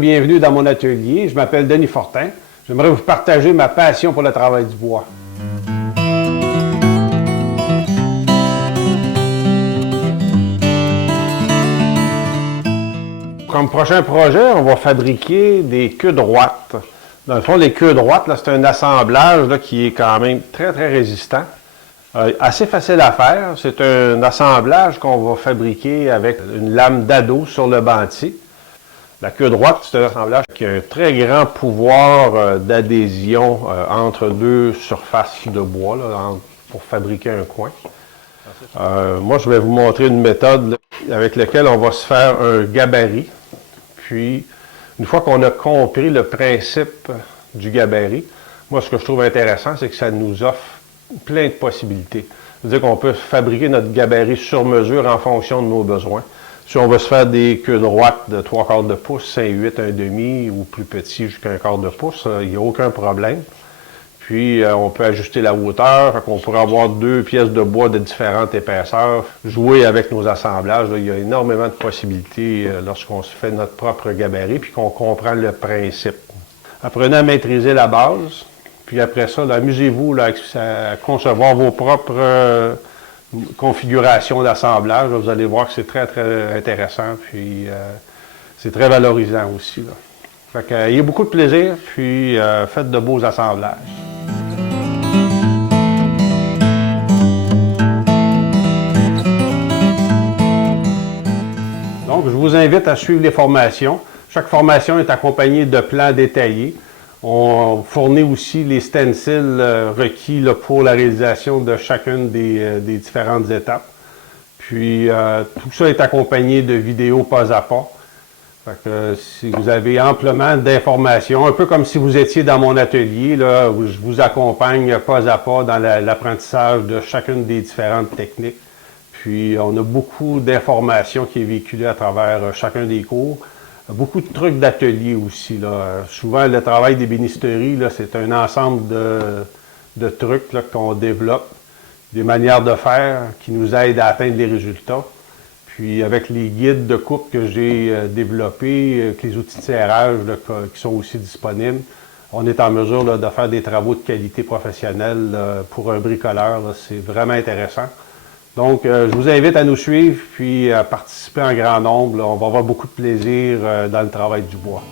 bienvenue dans mon atelier. Je m'appelle Denis Fortin. J'aimerais vous partager ma passion pour le travail du bois. Comme prochain projet, on va fabriquer des queues droites. Dans le fond, les queues droites, c'est un assemblage là, qui est quand même très résistant. Assez facile à faire. C'est un assemblage qu'on va fabriquer avec une lame dado sur le bantier. La queue droite, c'est un assemblage qui a un très grand pouvoir d'adhésion entre deux surfaces de bois là, pour fabriquer un coin. Moi, je vais vous montrer une méthode là, avec laquelle on va se faire un gabarit. Puis, une fois qu'on a compris le principe du gabarit, moi, ce que je trouve intéressant, c'est que ça nous offre plein de possibilités. C'est-à-dire qu'on peut fabriquer notre gabarit sur mesure en fonction de nos besoins. Si on veut se faire des queues droites de 3/4 de pouce, 5/8, 1/2 ou plus petit jusqu'à 1/4 de pouce, il n'y a aucun problème. Puis, on peut ajuster la hauteur, on pourrait avoir deux pièces de bois de différentes épaisseurs, jouer avec nos assemblages. Là, il y a énormément de possibilités lorsqu'on se fait notre propre gabarit puis qu'on comprend le principe. Apprenez à maîtriser la base, puis après ça, amusez-vous à concevoir vos propres configurations d'assemblage. Vous allez voir que c'est très intéressant, puis c'est très valorisant aussi. Là. Fait que, ayez beaucoup de plaisir, puis faites de beaux assemblages. Donc, je vous invite à suivre les formations. Chaque formation est accompagnée de plans détaillés. On fournit aussi les stencils requis là, pour la réalisation de chacune des différentes étapes. Puis, tout ça est accompagné de vidéos pas à pas. Fait que, si vous avez amplement d'informations, un peu comme si vous étiez dans mon atelier, là, où je vous accompagne pas à pas dans l'apprentissage de chacune des différentes techniques. Puis, on a beaucoup d'informations qui est véhiculée à travers chacun des cours. Beaucoup de trucs d'atelier aussi. Là. Souvent, le travail d'ébénisterie, c'est un ensemble de trucs qu'on développe, des manières de faire qui nous aident à atteindre les résultats. Puis avec les guides de coupe que j'ai développés, avec les outils de serrage là, qui sont aussi disponibles, on est en mesure là, de faire des travaux de qualité professionnelle pour un bricoleur. C'est vraiment intéressant. Donc, je vous invite à nous suivre puis à participer en grand nombre. Là. On va avoir beaucoup de plaisir dans le travail du bois.